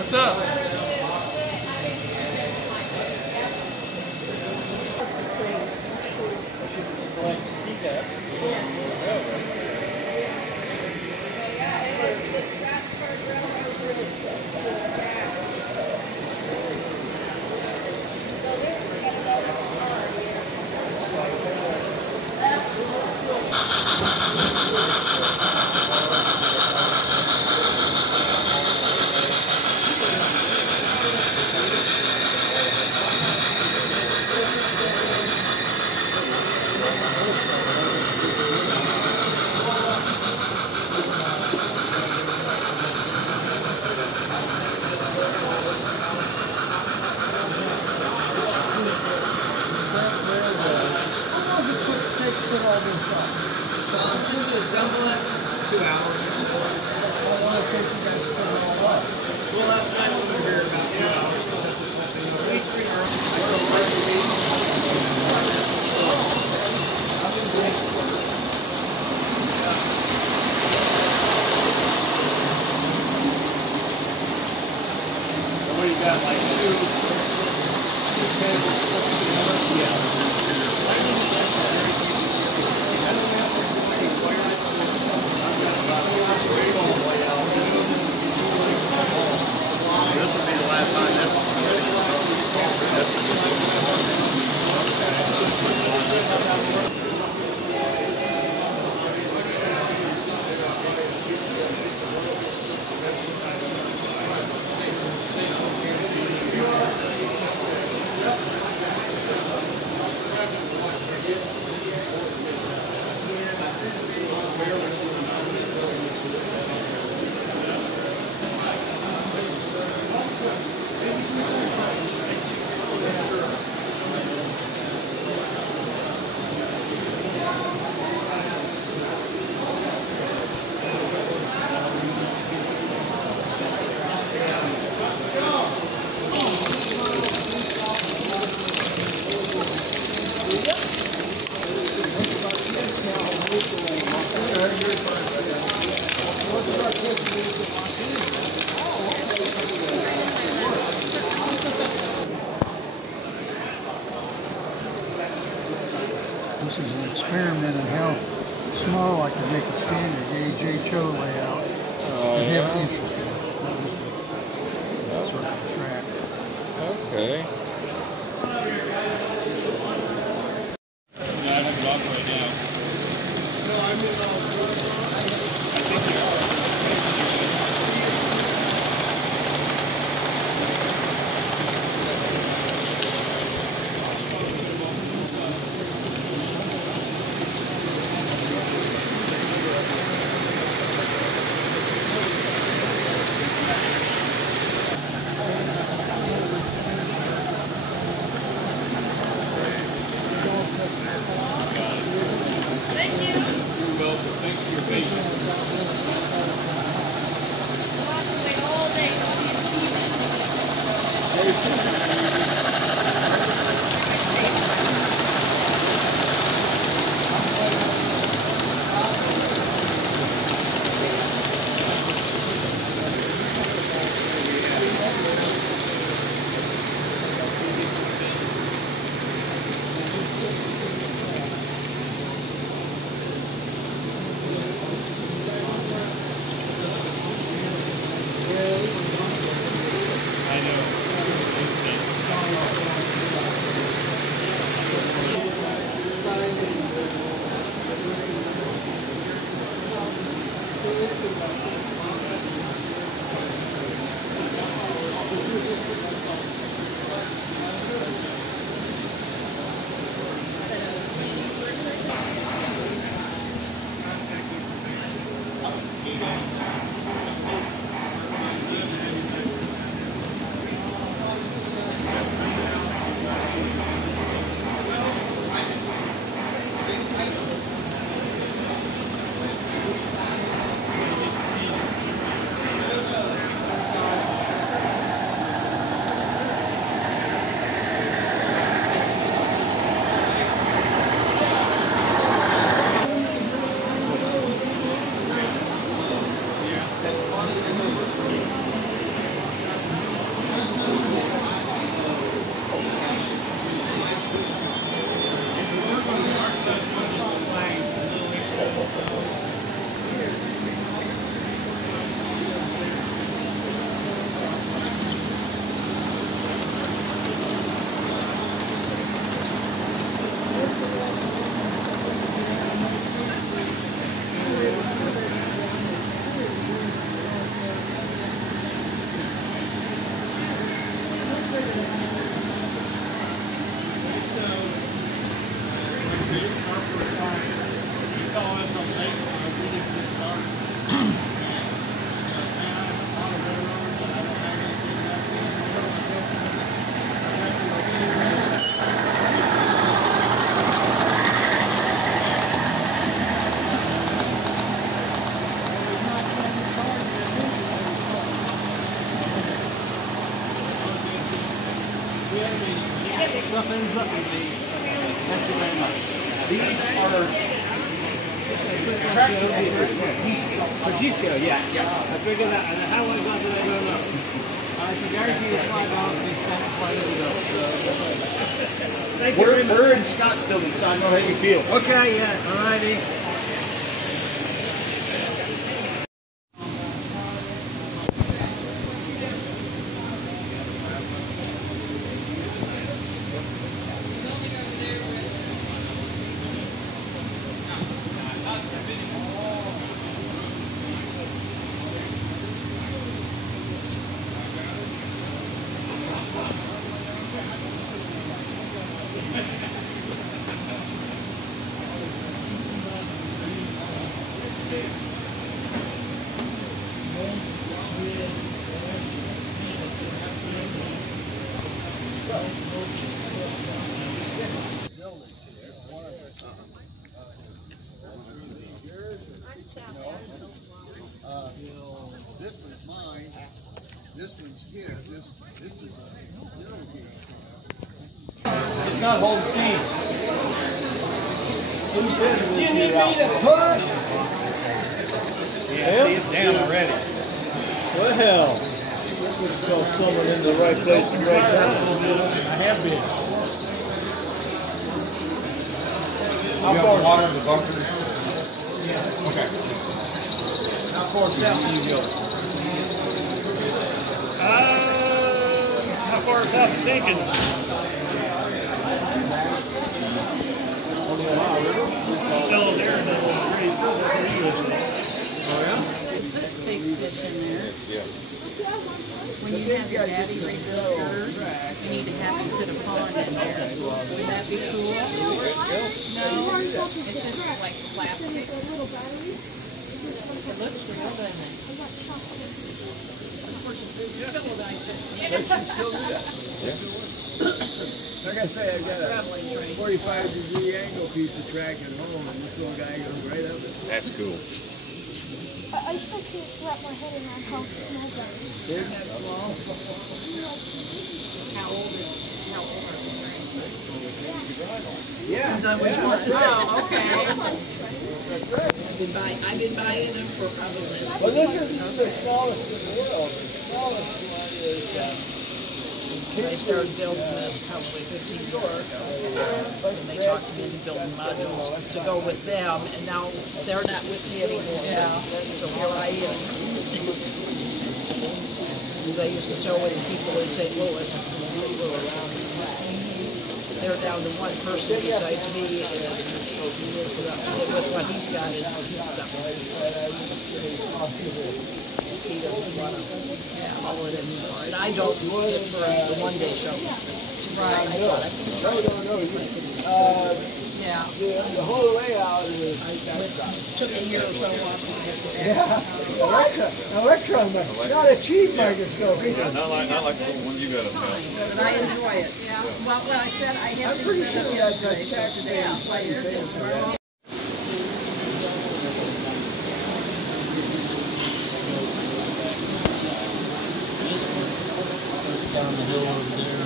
What's up? Just to assemble it, 2 hours or so. I think you guys put it all up. Well, last night we were here about 2 hours to set this whole thing up. We treat our So what you got, like two tables put together? Yeah. This will be the last time This is an experiment in how small I can make a standard gauge HO layout. I have an interest in it. That was sort of a track. Okay. No, I have it off right now. Thanks for your patience. We'll have to wait all day to see Steven. I know. stuff ends up with me. Thank you very much. These are for G-scale, yeah. I figured that. And how I got to that, I don't know. I can guarantee you $5 these spent quite a bit. Thank you very much. We're in Scottsdale, so I know how you feel. Okay, yeah, alrighty. This one's mine. This one's here. This is a zero gauge. It's not holding steam. Do you need me to push? Yeah, see, it's down already. Well, tell someone in the right place at the right time. I have been. How far water in the bunker? Yeah. Okay. How far south do you go? How far is that taken? Still there, and then pretty sure Big fish in there. When you have your daddy rebuild yours, you need to have him put a pond in there. Would that be cool? No, it's just like plastic. It looks real, doesn't it? Still a nice Like I say, I've got a 45-degree angle piece of track at home, and this little guy goes right up it. That's cool. I still can't wrap my head around how small that is. How old are they? Yeah. Oh, okay. I've been buying them for probably less. Well, this is the smallest in the world. The smallest one is I started building this probably 15 years ago. And they talked to me into building modules to go with them, and now they're not with me anymore. Yeah. So here I am. Because I used to sew with people in St. Louis. They're down to one person besides me, and with what he's got in stuff. He doesn't want to haul it anymore. And I don't do it for the one-day show. Right. Yeah. the whole layout is. Took a year or so off to get to that. Electron, not a cheap microscope either. Not like the one you got up there. But I enjoy it. Yeah. Well, when I said I have I'm pretty sure that's back today. yeah. Down the hill over there.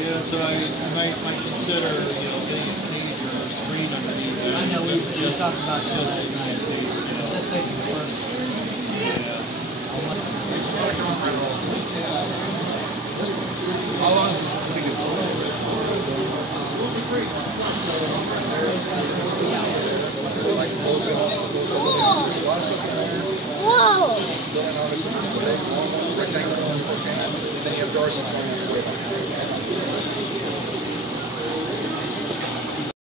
Yeah, so I might consider, painting a screen underneath it. I know, we talked about this at night, too. Just taking the first. Yeah. How long is this thing going? Like closing off, Whoa! building artists, rectangle, then you have Darcy.